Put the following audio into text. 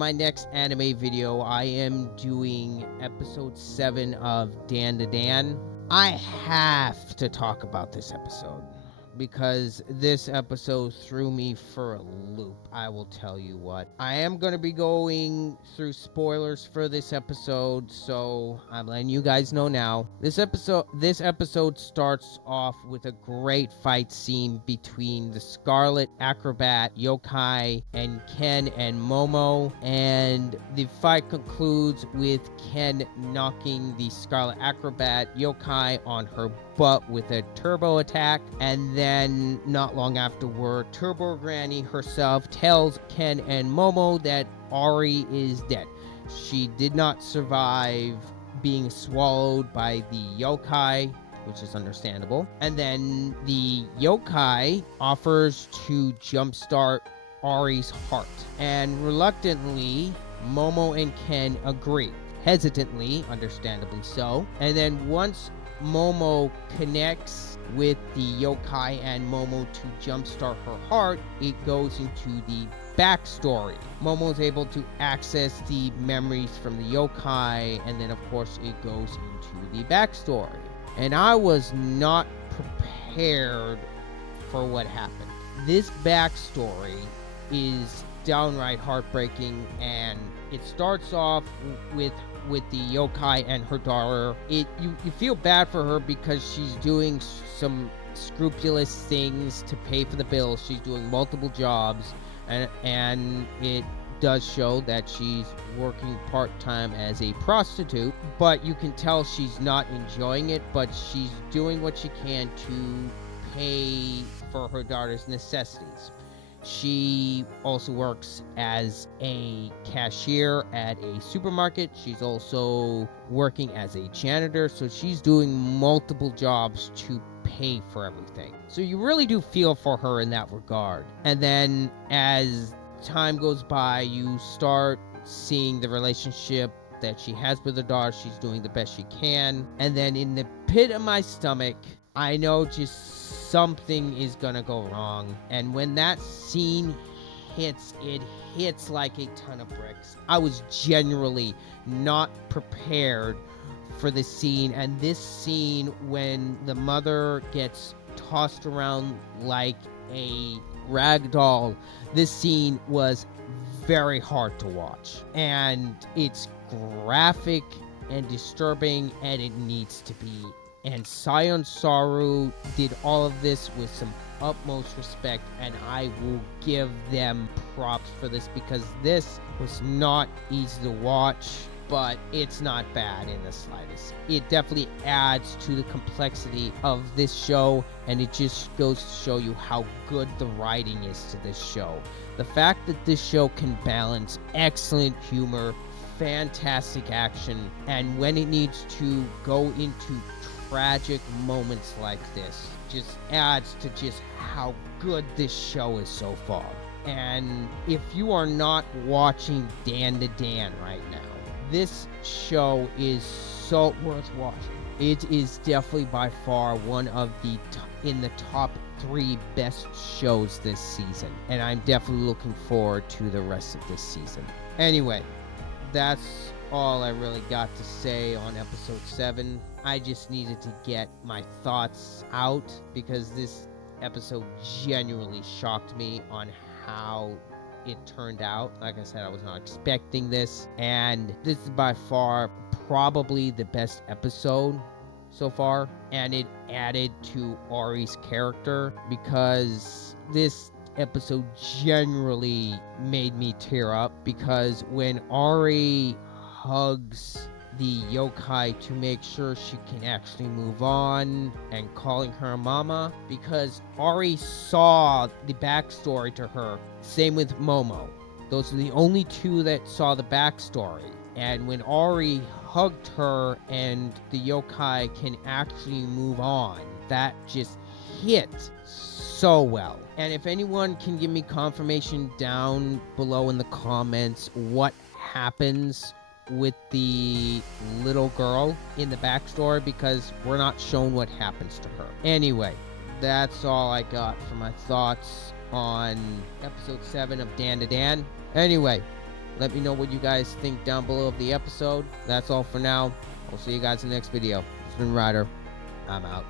my next anime video, I am doing episode 7 of DANDADAN. I have to talk about this episode because this episode threw me for a loop. I will tell you what. I am going to be going through spoilers for this episode, so I'm letting you guys know now. This episode starts off with a great fight scene between the Scarlet Acrobat Yokai and Ken and Momo, and the fight concludes with Ken knocking the Scarlet Acrobat Yokai on her butt with a turbo attack, and then not long afterward, Turbo Granny herself tells Ken and Momo that Ari is dead. She did not survive being swallowed by the yokai, which is understandable. And then the yokai offers to jumpstart Ari's heart, and reluctantly, Momo and Ken agree. Hesitantly, understandably so. And then once Momo connects with the yokai and Momo to jumpstart her heart, it goes into the backstory. Momo is able to access the memories from the yokai, and then of course it goes into the backstory. And I was not prepared for what happened. This backstory is downright heartbreaking, and it starts off with the yokai and her daughter. You feel bad for her because she's doing some scrupulous things to pay for the bills. She's doing multiple jobs, and it does show that she's working part-time as a prostitute, but you can tell she's not enjoying it, but she's doing what she can to pay for her daughter's necessities. She also works as a cashier at a supermarket. She's also working as a janitor, so she's doing multiple jobs to pay for everything. So you really do feel for her in that regard. And then as time goes by, you start seeing the relationship that she has with her daughter. She's doing the best she can. And then in the pit of my stomach, I know just something is gonna go wrong. And when that scene hits, it hits like a ton of bricks. I was genuinely not prepared for the scene. And this scene, when the mother gets tossed around like a rag doll, this scene was very hard to watch. And it's graphic and disturbing, and it needs to be. And Sion Saru did all of this with some utmost respect, and I will give them props for this because this was not easy to watch, but it's not bad in the slightest. It definitely adds to the complexity of this show, and it just goes to show you how good the writing is to this show. The fact that this show can balance excellent humor, fantastic action, and when it needs to go into tragic moments like this just adds to just how good this show is so far. And if you are not watching DANDADAN right now, this show is so worth watching. It is definitely by far one of the in the top 3 best shows this season, and I'm definitely looking forward to the rest of this season. Anyway, that's all I really got to say on episode 7. I just needed to get my thoughts out because this episode genuinely shocked me on how it turned out. Like I said, I was not expecting this, and this is by far probably the best episode so far, and it added to Ari's character because this episode generally made me tear up, because when Ari hugs the yokai to make sure she can actually move on and calling her mama, because Ari saw the backstory to her. Same with Momo. Those are the only 2 that saw the backstory. And when Ari hugged her and the yokai can actually move on, that just hit so well. And if anyone can give me confirmation down below in the comments what happens with the little girl in the backstory, because we're not shown what happens to her. Anyway, that's all I got for my thoughts on episode 7 of DANDADAN. Anyway, Let me know what you guys think down below of the episode. That's all for now. I'll see you guys in the next video. It's been Ryder. I'm out.